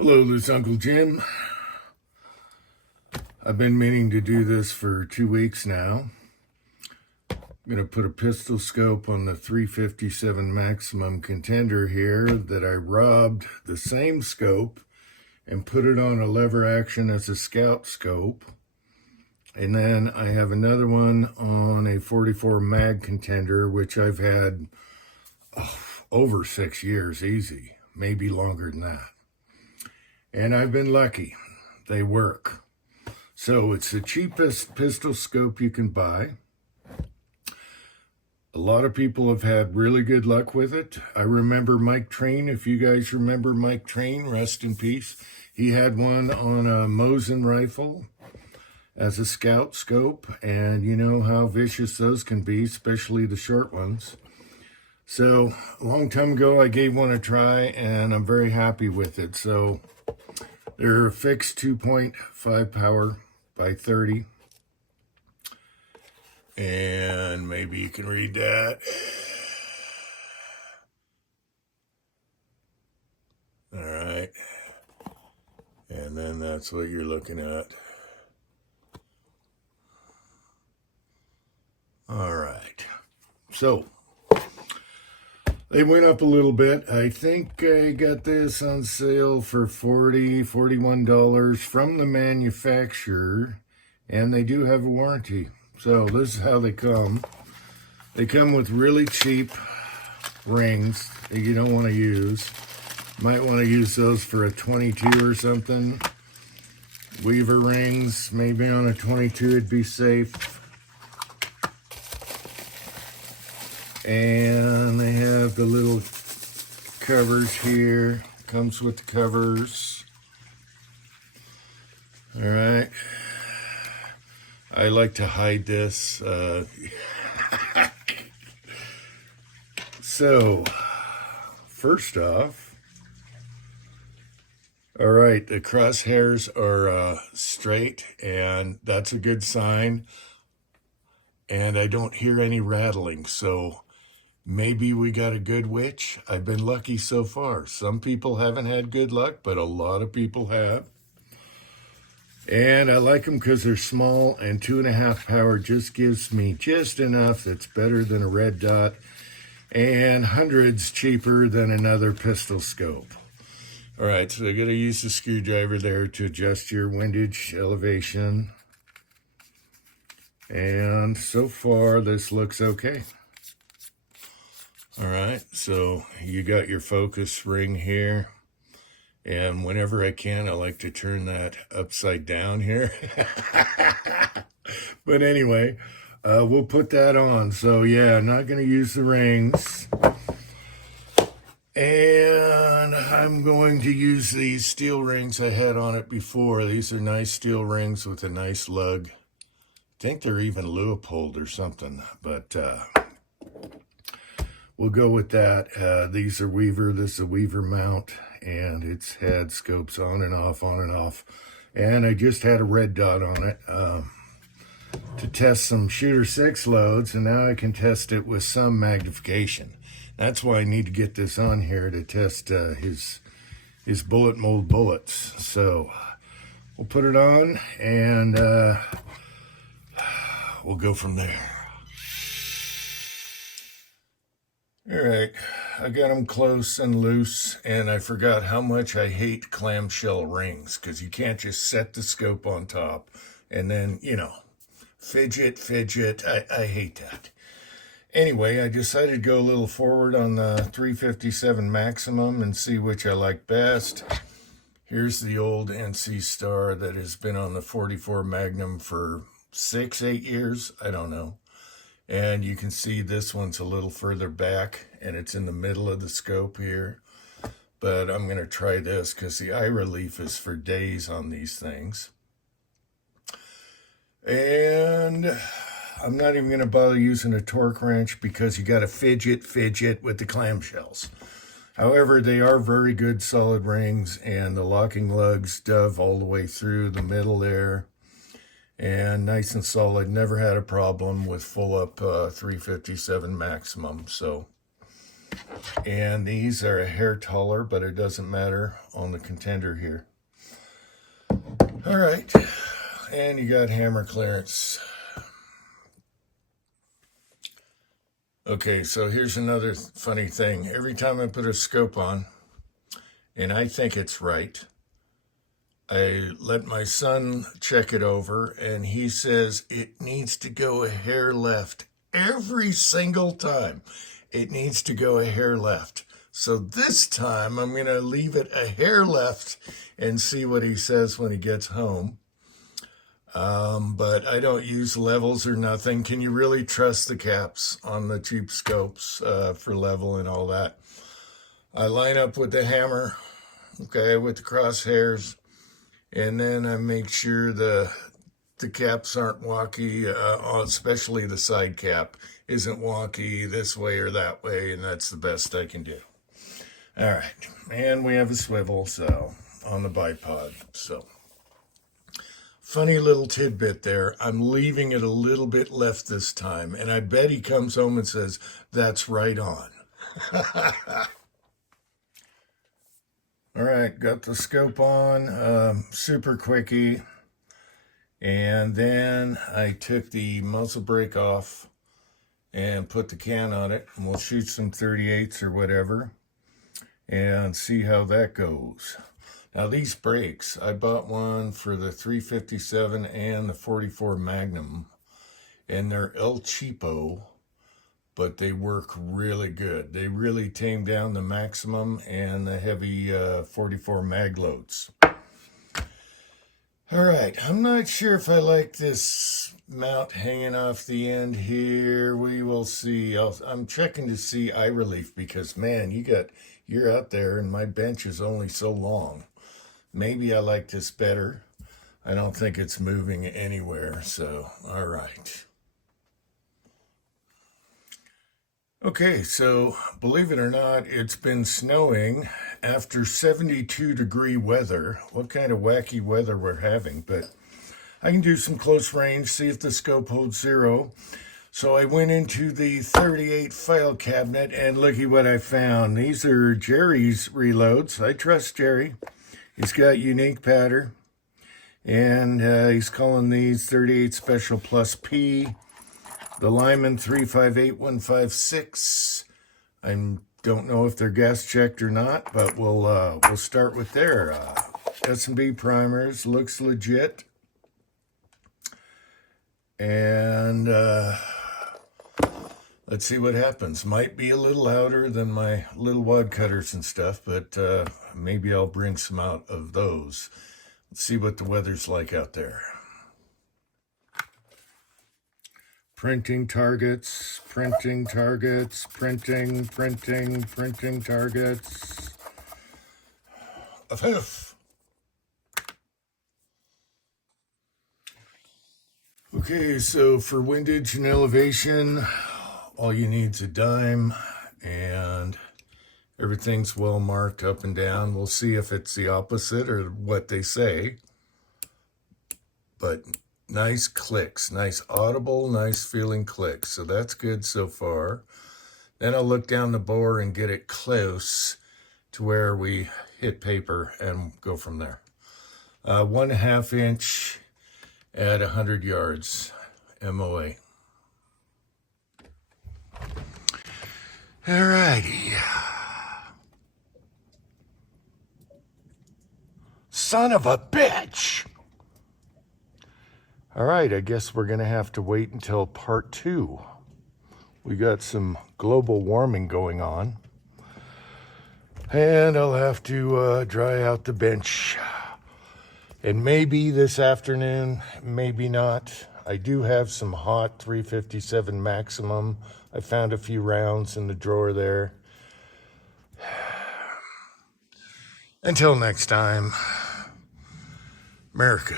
Hello, this is Uncle Jim. I've been meaning to do this for 2 weeks now. I'm going to put a pistol scope on the 357 Maximum Contender here that I robbed the same scope and put it on a lever action as a scout scope. And then I have another one on a 44 Mag Contender, which I've had over 6 years, easy, maybe longer than that. And I've been lucky. They work. So it's the cheapest pistol scope you can buy. A lot of people have had really good luck with it. I remember Mike Train. If you guys remember Mike Train, rest in peace. He had one on a Mosin rifle as a scout scope. And you know how vicious those can be, especially the short ones. So a long time ago, I gave one a try and I'm very happy with it. So they're a fixed 2.5 power by 30. And maybe you can read that. All right. And then that's what you're looking at. All right. So they went up a little bit. I think I got this on sale for $40, $41 from the manufacturer, and they do have a warranty. So this is how they come. They come with really cheap rings that you don't want to use. Might want to use those for a 22 or something. Weaver rings, maybe on a 22 it'd be safe. And they have the little covers here. Comes with the covers. All right. I like to hide this. So, first off, all right, the crosshairs are straight, and that's a good sign. And I don't hear any rattling, so maybe we got a good witch. I've been lucky so far. Some people haven't had good luck, but a lot of people have. And I like them because they're small, and 2.5 power just gives me just enough that's better than a red dot, and hundreds cheaper than another pistol scope. All right, so I got to use the screwdriver there to adjust your windage elevation. And so far, this looks okay. All right, so you got your focus ring here. And whenever I can, I like to turn that upside down here. But anyway, we'll put that on. So yeah, I'm not going to use the rings. And I'm going to use these steel rings I had on it before. These are nice steel rings with a nice lug. I think they're even Leupold or something, but we'll go with that. These are Weaver. This is a Weaver mount, and it's had scopes on and off, on and off. And I just had a red dot on it to test some Shooter 6 loads, and now I can test it with some magnification. That's why I need to get this on here to test his bullet mold bullets. So we'll put it on, and we'll go from there. All right, I got them close and loose, and I forgot how much I hate clamshell rings, because you can't just set the scope on top and then, you know, fidget. I hate that. Anyway, I decided to go a little forward on the 357 Maximum and see which I like best. Here's the old NC Star that has been on the 44 Magnum for 6-8 years, I don't know. And you can see this one's a little further back, and it's in the middle of the scope here. But I'm going to try this because the eye relief is for days on these things. And I'm not even going to bother using a torque wrench because you got to fidget with the clamshells. However, they are very good solid rings, and the locking lugs dove all the way through the middle there. And nice and solid. Never had a problem with full up 357 Maximum. So And these are a hair taller, but it doesn't matter on the Contender here. All right, and you got hammer clearance. Okay, so here's another funny thing. Every time I put a scope on, and I think it's right, I let my son check it over, and he says it needs to go a hair left every single time. It needs to go a hair left. So this time I'm going to leave it a hair left and see what he says when he gets home. But I don't use levels or nothing. Can you really trust the caps on the cheap scopes for level and all that? I line up with the hammer, okay, with the crosshairs, and then I make sure the caps aren't wonky, especially the side cap isn't wonky this way or that way, and that's the best I can do. All right, and we have a swivel, so on the bipod. So funny little tidbit there. I'm leaving it a little bit left this time, and I bet he comes home and says, "That's right on." All right, got the scope on, super quickie. And then I took the muzzle brake off and put the can on it, and we'll shoot some 38s or whatever and see how that goes. Now these brakes, I bought one for the 357 and the 44 Magnum, and they're El Cheapo, but they work really good. They really tame down the Maximum and the heavy 44 mag loads. All right, I'm not sure if I like this mount hanging off the end here. We will see. I'm checking to see eye relief because, man, you're out there and my bench is only so long. Maybe I like this better. I don't think it's moving anywhere, so all right. Okay, so believe it or not, it's been snowing after 72-degree weather. What kind of wacky weather we're having, but I can do some close range, see if the scope holds zero. So I went into the 38 file cabinet and looky what I found. These are Jerry's reloads. I trust Jerry. He's got unique pattern, and he's calling these 38 Special Plus P. The Lyman 358156. I don't know if they're gas checked or not, but we'll start with their S&B primers. Looks legit. And let's see what happens. Might be a little louder than my little wad cutters and stuff, but maybe I'll bring some out of those. Let's see what the weather's like out there. Printing targets, printing targets, printing targets. Okay, so for windage and elevation, all you need is a dime, and everything's well marked up and down. We'll see if it's the opposite or what they say. But nice clicks, nice audible, nice feeling clicks. So that's good so far. Then I'll look down the bore and get it close to where we hit paper and go from there. 1/2 inch at 100 yards, MOA. All righty. Son of a bitch. All right, I guess we're going to have to wait until part 2. We got some global warming going on. And I'll have to dry out the bench. And maybe this afternoon, maybe not. I do have some hot 357 Maximum. I found a few rounds in the drawer there. Until next time, America.